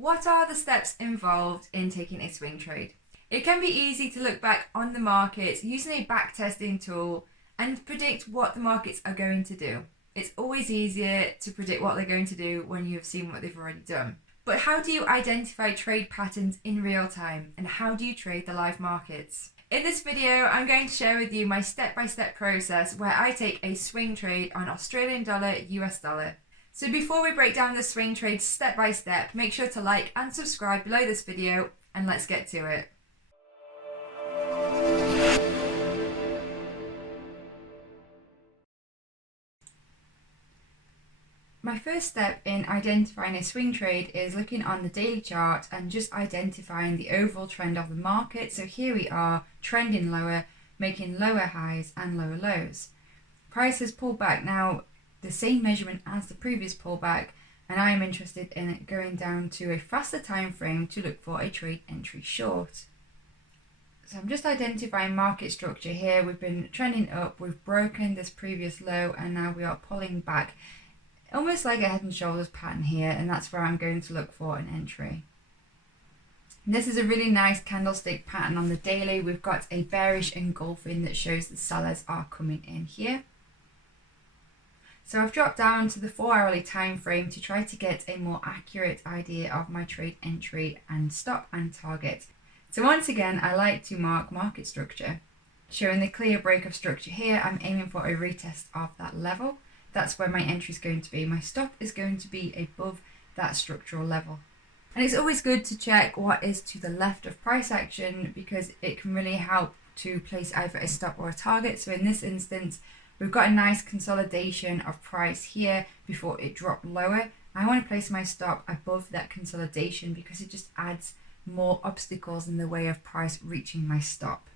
What are the steps involved in taking a swing trade? It can be easy to look back on the markets using a backtesting tool and predict what the markets are going to do. It's always easier to predict what they're going to do when you have seen what they've already done. But how do you identify trade patterns in real time, and how do you trade the live markets? In this video, I'm going to share with you my step-by-step process where I take a swing trade on Australian dollar, US dollar. So before we break down the swing trade step by step, make sure to like and subscribe below this video, and let's get to it. My first step in identifying a swing trade is looking on the daily chart and just identifying the overall trend of the market. So here we are, trending lower, making lower highs and lower lows. Price has pulled back now, the same measurement as the previous pullback, and I am interested in it going down to a faster time frame to look for a trade entry short. So I'm just identifying market structure here. We've been trending up, we've broken this previous low, and now we are pulling back, almost like a head and shoulders pattern here, and that's where I'm going to look for an entry. This is a really nice candlestick pattern on the daily. We've got a bearish engulfing that shows the sellers are coming in here. So I've dropped down to the 4-hourly time frame to try to get a more accurate idea of my trade entry and stop and target. So once again, I like to mark market structure. Showing the clear break of structure here, I'm aiming for a retest of that level. That's where my entry is going to be. My stop is going to be above that structural level. And it's always good to check what is to the left of price action, because it can really help to place either a stop or a target. So in this instance, we've got a nice consolidation of price here before it dropped lower. I want to place my stop above that consolidation because it just adds more obstacles in the way of price reaching my stop.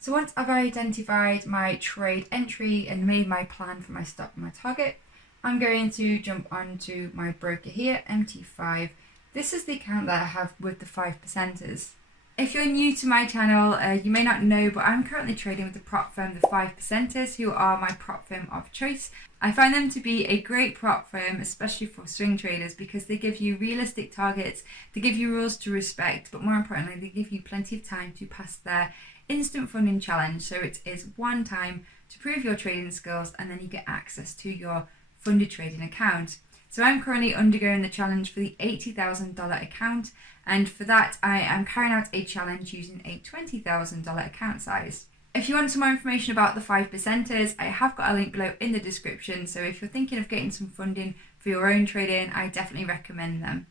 So once I've identified my trade entry and made my plan for my stop and my target, I'm going to jump onto my broker here, MT5. This is the account that I have with the 5%ers. If you're new to my channel, you may not know, but I'm currently trading with the prop firm, the 5%ers, who are my prop firm of choice. I find them to be a great prop firm, especially for swing traders, because they give you realistic targets, they give you rules to respect, but more importantly, they give you plenty of time to pass their instant funding challenge. So it is one time to prove your trading skills, and then you get access to your funded trading account. So I'm currently undergoing the challenge for the $80,000 account, and for that I am carrying out a challenge using a $20,000 account size. If you want some more information about the 5%ers, I have got a link below in the description, so if you're thinking of getting some funding for your own trading, I definitely recommend them.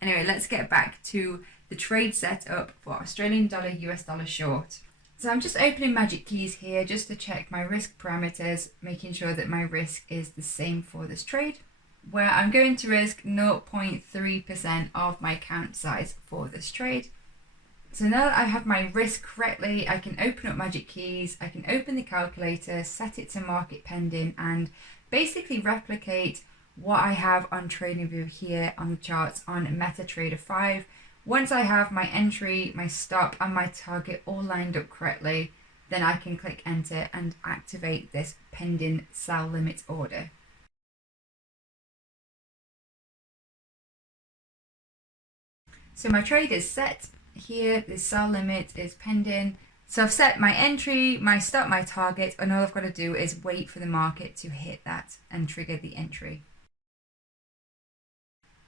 Anyway, let's get back to the trade setup for Australian dollar, US dollar short. So I'm just opening Magic Keys here just to check my risk parameters, making sure that my risk is the same for this trade, where I'm going to risk 0.3% of my account size for this trade. So now that I have my risk correctly, I can open up Magic Keys, I can open the calculator, set it to market pending, and basically replicate what I have on TradingView here on the charts on MetaTrader 5. Once I have my entry, my stop, and my target all lined up correctly, then I can click enter and activate this pending sell limit order. So my trade is set here, the sell limit is pending. So I've set my entry, my stop, my target, and all I've got to do is wait for the market to hit that and trigger the entry.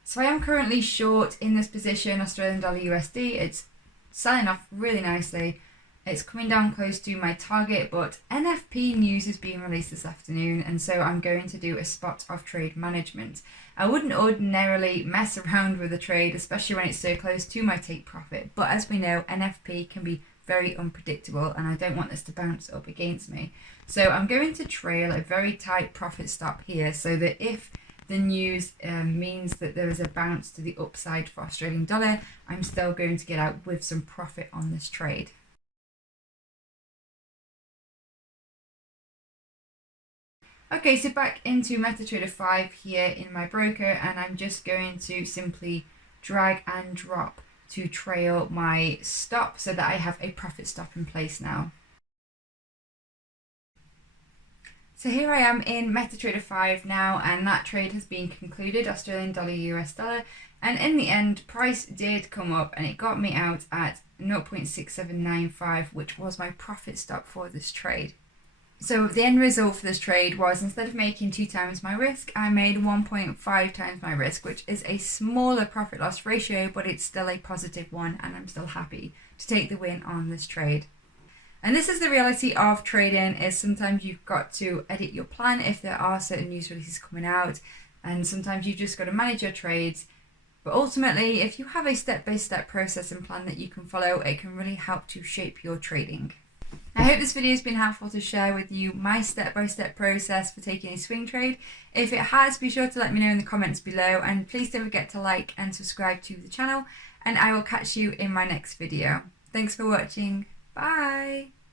So I am currently short in this position, Australian dollar USD. It's selling off really nicely. It's coming down close to my target, but NFP news is being released this afternoon, and so I'm going to do a spot of trade management. I wouldn't ordinarily mess around with a trade, especially when it's so close to my take profit, but as we know, NFP can be very unpredictable, and I don't want this to bounce up against me. So I'm going to trail a very tight profit stop here, so that if the news means that there is a bounce to the upside for Australian dollar, I'm still going to get out with some profit on this trade. Okay, so back into MetaTrader 5 here in my broker, and I'm just going to simply drag and drop to trail my stop so that I have a profit stop in place now. So here I am in MetaTrader 5 now, and that trade has been concluded, Australian dollar, US dollar, And in the end, price did come up and it got me out at 0.6795, which was my profit stop for this trade. So the end result for this trade was, instead of making 2 times my risk, I made 1.5 times my risk, which is a smaller profit loss ratio, but it's still a positive one, and I'm still happy to take the win on this trade. And this is the reality of trading, is sometimes you've got to edit your plan if there are certain news releases coming out, and sometimes you've just got to manage your trades. But ultimately, if you have a step-by-step process and plan that you can follow, it can really help to shape your trading. I hope this video has been helpful to share with you my step-by-step process for taking a swing trade. If it has, be sure to let me know in the comments below, and please don't forget to like and subscribe to the channel, and I will catch you in my next video. Thanks for watching. Bye!